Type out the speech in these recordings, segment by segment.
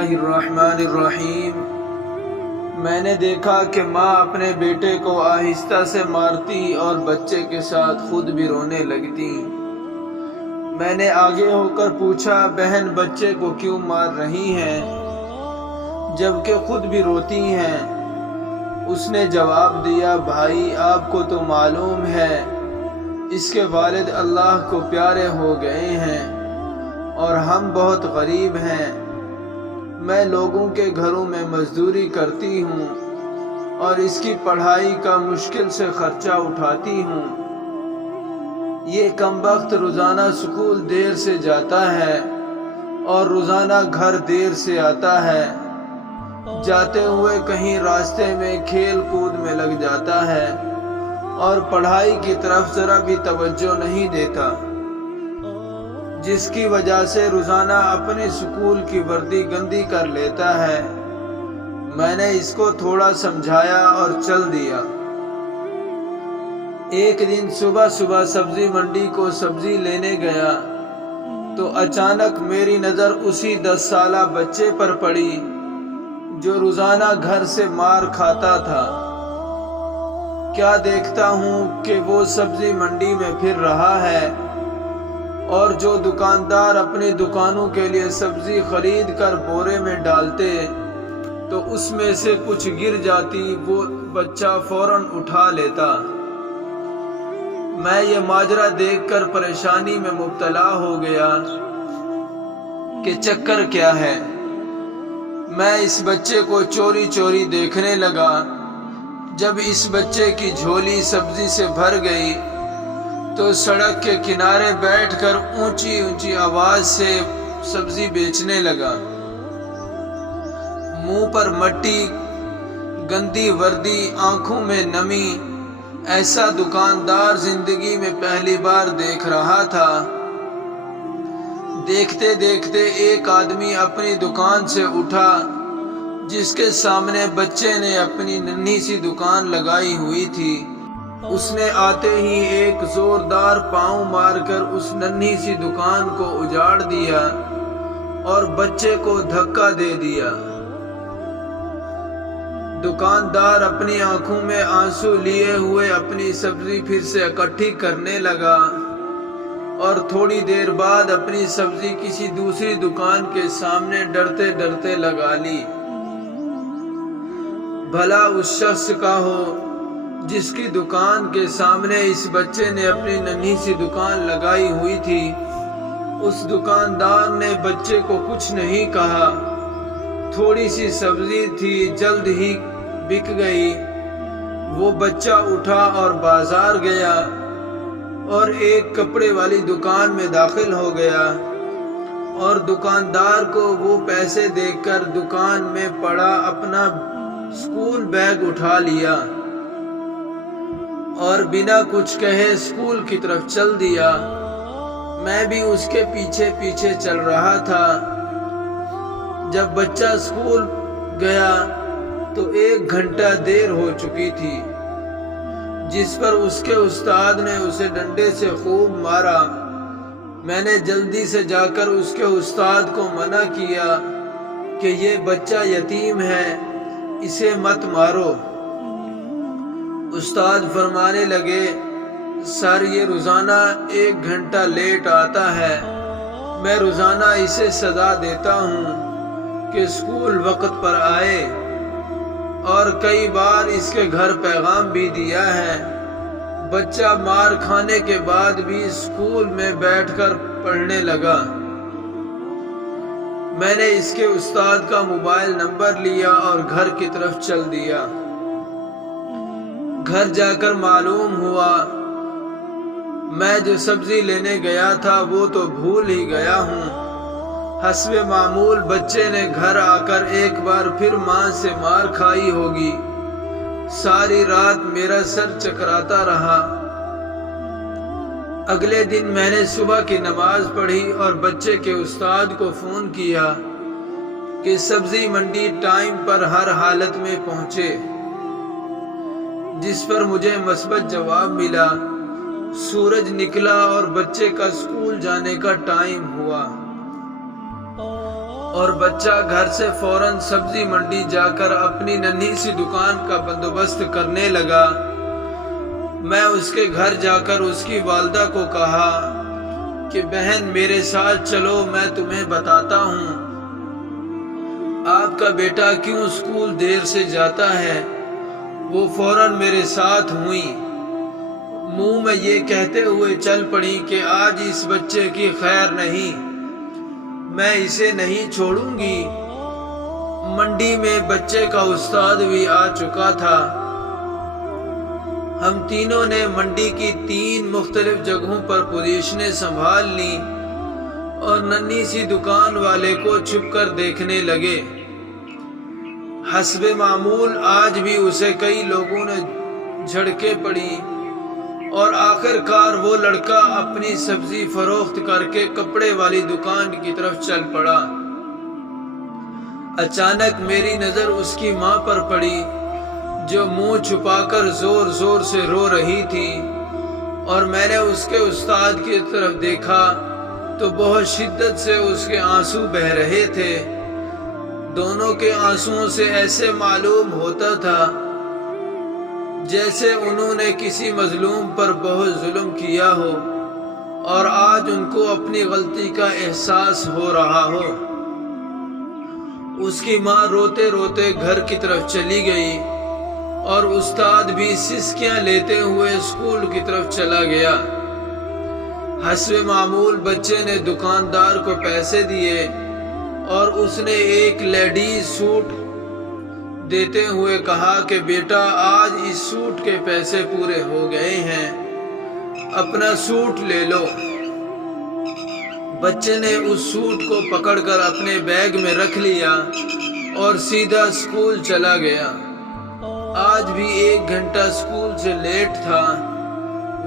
اللہ الرحمن الرحیم۔ میں نے دیکھا کہ ماں اپنے بیٹے کو آہستہ سے مارتی اور بچے کے ساتھ خود بھی رونے لگتی۔ میں نے آگے ہو کر پوچھا، بہن بچے کو کیوں مار رہی ہیں جبکہ خود بھی روتی ہیں؟ اس نے جواب دیا، بھائی آپ کو تو معلوم ہے اس کے والد اللہ کو پیارے ہو گئے ہیں اور ہم بہت غریب ہیں۔ میں لوگوں کے گھروں میں مزدوری کرتی ہوں اور اس کی پڑھائی کا مشکل سے خرچہ اٹھاتی ہوں۔ یہ کمبخت روزانہ سکول دیر سے جاتا ہے اور روزانہ گھر دیر سے آتا ہے۔ جاتے ہوئے کہیں راستے میں کھیل کود میں لگ جاتا ہے اور پڑھائی کی طرف ذرا بھی توجہ نہیں دیتا، جس کی وجہ سے روزانہ اپنی سکول کی وردی گندی کر لیتا ہے۔ میں نے اس کو تھوڑا سمجھایا اور چل دیا۔ ایک دن صبح صبح سبزی منڈی کو سبزی لینے گیا تو اچانک میری نظر اسی 10 سالہ بچے پر پڑی جو روزانہ گھر سے مار کھاتا تھا۔ کیا دیکھتا ہوں کہ وہ سبزی منڈی میں پھر رہا ہے اور جو دکاندار اپنی دکانوں کے لیے سبزی خرید کر بورے میں ڈالتے تو اس میں سے کچھ گر جاتی، وہ بچہ فوراً اٹھا لیتا۔ میں یہ ماجرا دیکھ کر پریشانی میں مبتلا ہو گیا کہ چکر کیا ہے۔ میں اس بچے کو چوری چوری دیکھنے لگا۔ جب اس بچے کی جھولی سبزی سے بھر گئی تو سڑک کے کنارے بیٹھ کر اونچی اونچی آواز سے سبزی بیچنے لگا۔ منہ پر مٹی، گندی وردی، آنکھوں میں نمی، ایسا دکاندار زندگی میں پہلی بار دیکھ رہا تھا۔ دیکھتے دیکھتے ایک آدمی اپنی دکان سے اٹھا جس کے سامنے بچے نے اپنی ننھی سی دکان لگائی ہوئی تھی۔ اس نے آتے ہی ایک زوردار پاؤں مار کر اس ننھی سی دکان کو اجاڑ دیا اور بچے کو دھکا دے دیا۔ دکاندار اپنی آنکھوں میں آنسو لیے ہوئے اپنی سبزی پھر سے اکٹھی کرنے لگا اور تھوڑی دیر بعد اپنی سبزی کسی دوسری دکان کے سامنے ڈرتے ڈرتے لگا لی۔ بھلا اس شخص کا ہو جس کی دکان کے سامنے اس بچے نے اپنی ننھی سی دکان لگائی ہوئی تھی۔ اس دکاندار نے بچے کو کچھ نہیں کہا۔ تھوڑی سی سبزی تھی، جلد ہی بک گئی۔ وہ بچہ اٹھا اور بازار گیا اور ایک کپڑے والی دکان میں داخل ہو گیا اور دکاندار کو وہ پیسے دے کر دکان میں پڑا اپنا اسکول بیگ اٹھا لیا اور بنا کچھ کہے اسکول کی طرف چل دیا۔ میں بھی اس کے پیچھے پیچھے چل رہا تھا۔ جب بچہ اسکول گیا تو 1 گھنٹہ دیر ہو چکی تھی، جس پر اس کے استاد نے اسے ڈنڈے سے خوب مارا۔ میں نے جلدی سے جا کر اس کے استاد کو منع کیا کہ یہ بچہ یتیم ہے، اسے مت مارو۔ استاد فرمانے لگے، سر یہ روزانہ 1 گھنٹہ لیٹ آتا ہے، میں روزانہ اسے سزا دیتا ہوں کہ اسکول وقت پر آئے، اور کئی بار اس کے گھر پیغام بھی دیا ہے۔ بچہ مار کھانے کے بعد بھی اسکول میں بیٹھ کر پڑھنے لگا۔ میں نے اس کے استاد کا موبائل نمبر لیا اور گھر کی طرف چل دیا۔ گھر جا کر معلوم ہوا میں جو سبزی لینے گیا تھا وہ تو بھول ہی گیا ہوں۔ حسب معمول بچے نے گھر آ کر ایک بار پھر ماں سے مار کھائی ہوگی۔ ساری رات میرا سر چکراتا رہا۔ اگلے دن میں نے صبح کی نماز پڑھی اور بچے کے استاد کو فون کیا کہ سبزی منڈی ٹائم پر ہر حالت میں پہنچے، جس پر مجھے مثبت جواب ملا۔ سورج نکلا اور بچے کا اسکول جانے کا ٹائم ہوا اور بچہ گھر سے فوراً سبزی منڈی جا کر اپنی ننھی سی دکان کا بندوبست کرنے لگا۔ میں اس کے گھر جا کر اس کی والدہ کو کہا کہ بہن میرے ساتھ چلو، میں تمہیں بتاتا ہوں آپ کا بیٹا کیوں اسکول دیر سے جاتا ہے۔ وہ فوراً میرے ساتھ ہوئیں، منہ میں یہ کہتے ہوئے چل پڑی کہ آج اس بچے کی خیر نہیں، میں اسے نہیں چھوڑوں گی۔ منڈی میں بچے کا استاد بھی آ چکا تھا۔ ہم تینوں نے منڈی کی 3 مختلف جگہوں پر پوزیشنیں سنبھال لیں اور ننھی سی دکان والے کو چھپ کر دیکھنے لگے۔ حسب معمول آج بھی اسے کئی لوگوں نے جھڑکیں پڑی اور آخر کار وہ لڑکا اپنی سبزی فروخت کر کے کپڑے والی دکان کی طرف چل پڑا۔ اچانک میری نظر اس کی ماں پر پڑی جو منہ چھپا کر زور زور سے رو رہی تھی، اور میں نے اس کے استاد کی طرف دیکھا تو بہت شدت سے اس کے آنسو بہہ رہے تھے۔ دونوں کے آنسوؤں سے ایسے معلوم ہوتا تھا جیسے انہوں نے کسی مظلوم پر بہت ظلم کیا ہو اور آج ان کو اپنی غلطی کا احساس ہو رہا ہو۔ اس کی ماں روتے روتے گھر کی طرف چلی گئی اور استاد بھی سسکیاں لیتے ہوئے اسکول کی طرف چلا گیا۔ حسب معمول بچے نے دکاندار کو پیسے دیے اور اس نے ایک لیڈیز سوٹ دیتے ہوئے کہا کہ بیٹا آج اس سوٹ کے پیسے پورے ہو گئے ہیں، اپنا سوٹ لے لو۔ بچے نے اس سوٹ کو پکڑ کر اپنے بیگ میں رکھ لیا اور سیدھا اسکول چلا گیا۔ آج بھی 1 گھنٹہ اسکول سے لیٹ تھا۔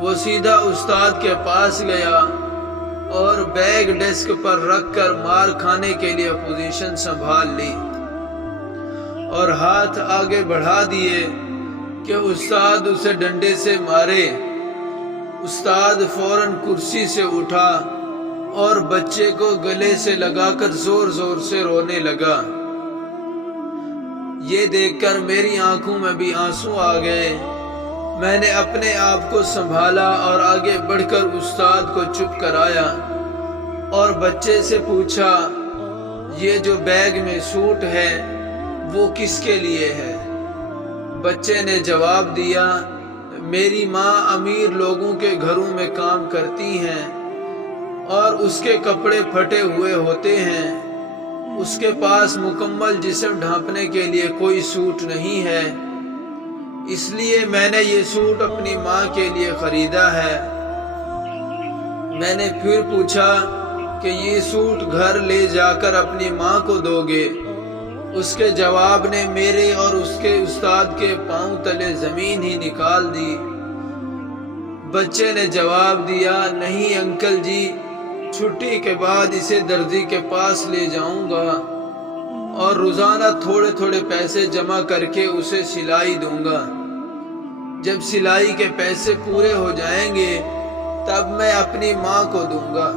وہ سیدھا استاد کے پاس گیا اور بیگ ڈیسک پر رکھ کر مار کھانے کے لیے پوزیشن سنبھال لی اور ہاتھ آگے بڑھا دیے کہ استاد اسے ڈنڈے سے مارے۔ استاد فوراً کرسی سے اٹھا اور بچے کو گلے سے لگا کر زور زور سے رونے لگا۔ یہ دیکھ کر میری آنکھوں میں بھی آنسو آ گئے۔ میں نے اپنے آپ کو سنبھالا اور آگے بڑھ کر استاد کو چپ کرایا اور بچے سے پوچھا یہ جو بیگ میں سوٹ ہے وہ کس کے لیے ہے؟ بچے نے جواب دیا میری ماں امیر لوگوں کے گھروں میں کام کرتی ہیں اور اس کے کپڑے پھٹے ہوئے ہوتے ہیں، اس کے پاس مکمل جسم ڈھانپنے کے لیے کوئی سوٹ نہیں ہے، اس لیے میں نے یہ سوٹ اپنی ماں کے لیے خریدا ہے۔ میں نے پھر پوچھا کہ یہ سوٹ گھر لے جا کر اپنی ماں کو دو گے؟ اس کے جواب نے میرے اور اس کے استاد کے پاؤں تلے زمین ہی نکال دی۔ بچے نے جواب دیا نہیں انکل جی، چھٹی کے بعد اسے درزی کے پاس لے جاؤں گا اور روزانہ تھوڑے تھوڑے پیسے جمع کر کے اسے سلائی دوں گا، جب سلائی کے پیسے پورے ہو جائیں گے تب میں اپنی ماں کو دوں گا۔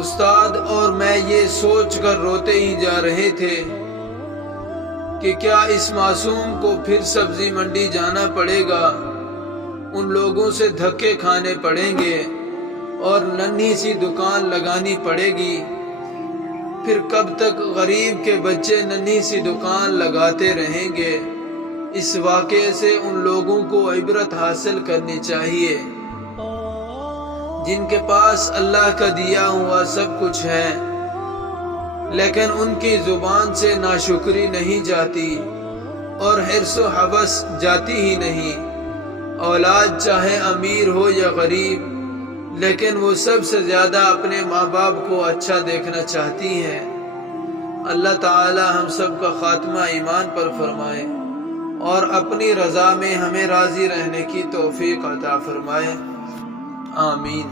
استاد اور میں یہ سوچ کر روتے ہی جا رہے تھے کہ کیا اس معصوم کو پھر سبزی منڈی جانا پڑے گا، ان لوگوں سے دھکے کھانے پڑیں گے اور ننھی سی دکان لگانی پڑے گی، پھر کب تک غریب کے بچے ننھی سی دکان لگاتے رہیں گے؟ اس واقعے سے ان لوگوں کو عبرت حاصل کرنی چاہیے جن کے پاس اللہ کا دیا ہوا سب کچھ ہے لیکن ان کی زبان سے ناشکری نہیں جاتی اور حرص و ہوس جاتی ہی نہیں۔ اولاد چاہے امیر ہو یا غریب، لیکن وہ سب سے زیادہ اپنے ماں باپ کو اچھا دیکھنا چاہتی ہیں۔ اللہ تعالی ہم سب کا خاتمہ ایمان پر فرمائے اور اپنی رضا میں ہمیں راضی رہنے کی توفیق عطا فرمائے، آمین۔